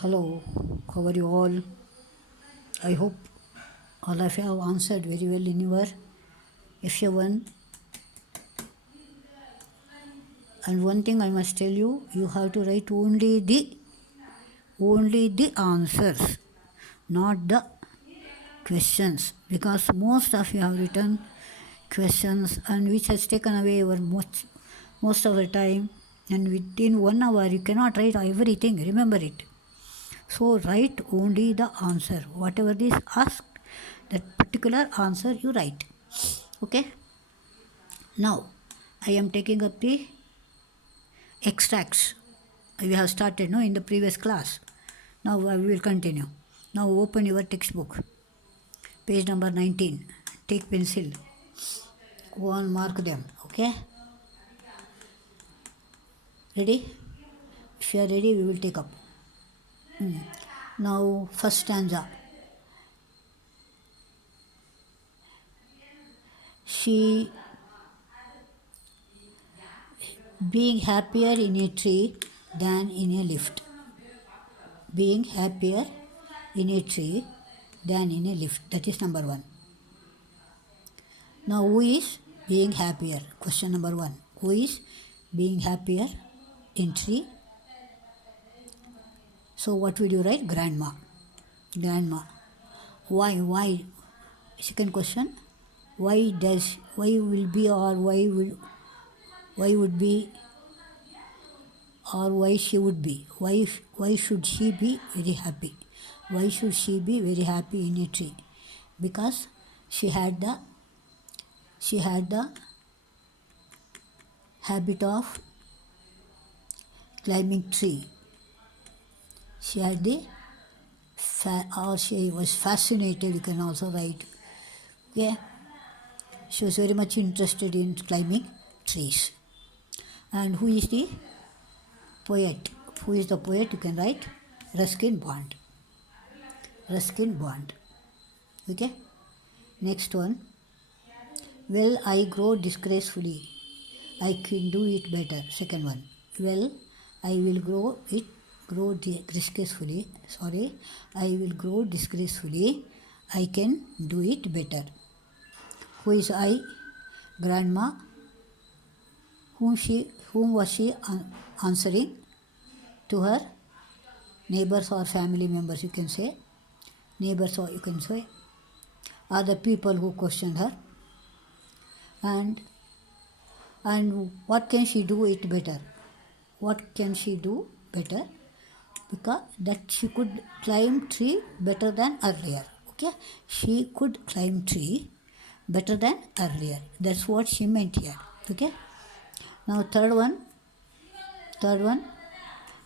Hello, how are you all? I hope all of you have answered very well in your FA1. And one thing I must tell you, you have to write only the answers, not the questions, because most of you have written questions and which has taken away your most of the time, and within 1 hour you cannot write everything. Remember it. So write only the answer. Whatever is asked, that particular answer you write. Okay. Now I am taking up the extracts. We have started in the previous class. Now we will continue. Now open your textbook. Page number 19. Take pencil. Go and mark them. Okay. Ready? If you are ready, we will take up. Now first stanza. She being happier in a tree than in a lift. Being happier in a tree than in a lift. That is number one. Now who is being happier? Question number one. Who is being happier in tree? So what will you write? Grandma. Grandma. Why? Second question. Why will be or why would be or why she would be? Why should she be very happy? Why should she be very happy in a tree? Because she had the habit of climbing tree. She had or she was fascinated, you can also write. Okay. She was very much interested in climbing trees. And who is the poet? Who is the poet? You can write Ruskin Bond. Ruskin Bond. Okay. Next one. Well, I grow disgracefully. I can do it better. Second one. Well, I will grow disgracefully. Sorry. I will grow disgracefully. I can do it better. Who is I? Grandma. Whom was she answering? To her neighbors or family members, you can say. Neighbors, or you can say, are the people who questioned her. And what can she do it better? What can she do better? Because that she could climb tree better than earlier. Okay, she could climb tree better than earlier. That's what she meant here. Okay. Now third one.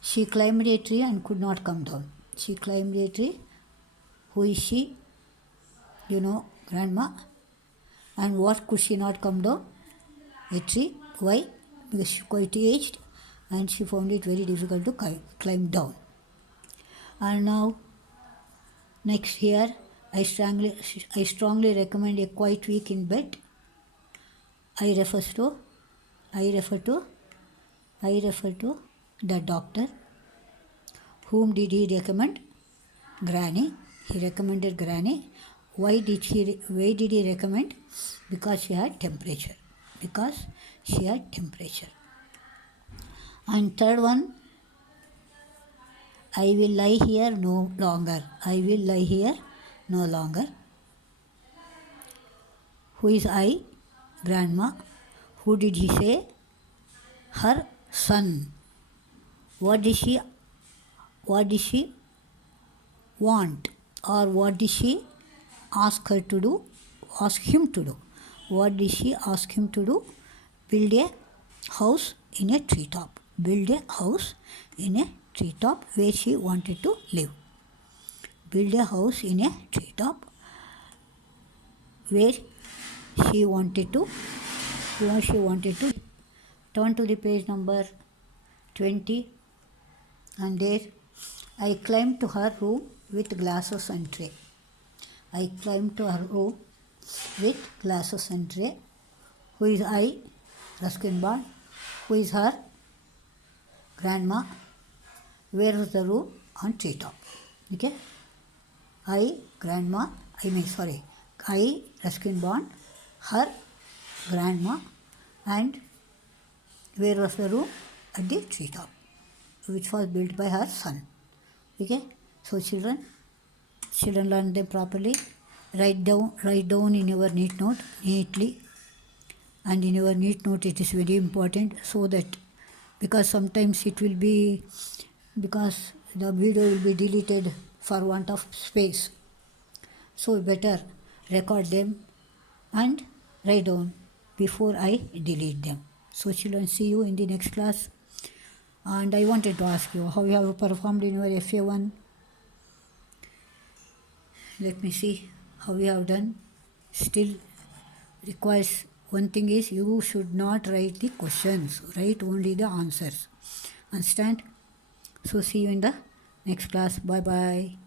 She climbed a tree and could not come down. She climbed a tree. Who is she? Grandma. And what could she not come down? A tree. Why? Because she quite aged and she found it very difficult to climb down. And now, next here, I strongly recommend a quiet week in bed. I refer to the doctor. Whom did he recommend? Granny. He recommended Granny. Why did he recommend? Because she had temperature. And third one, I will lie here no longer. I will lie here no longer. Who is I? Grandma. Who did he say? Her son. What did she want? Or what did she ask him to do? What did she ask him to do? Build a house in a treetop. Build a house in a treetop where she wanted to live. Build a house in a treetop where she wanted to. Turn to the page number 20, and there I climbed to her room with glasses and tray. I climbed to her room with glasses and tray. Who is I? Ruskin Bond. Who is her? Grandma. Where was the room? on treetop. Okay. I Ruskin Bond, her grandma, and where was the room? At the treetop, which was built by her son. Okay. So children learn them properly. Write down in your neatly, and in your neat note it is very important, so that because sometimes it will be, because the video will be deleted for want of space, so better record them and write down before I delete them. So children, see you in the next class. And I wanted to ask you how you have performed in your FA1. Let me see how you have done. Still requires one thing is you should not write the questions, write only the answers. Understand? So see you in the next class. Bye bye.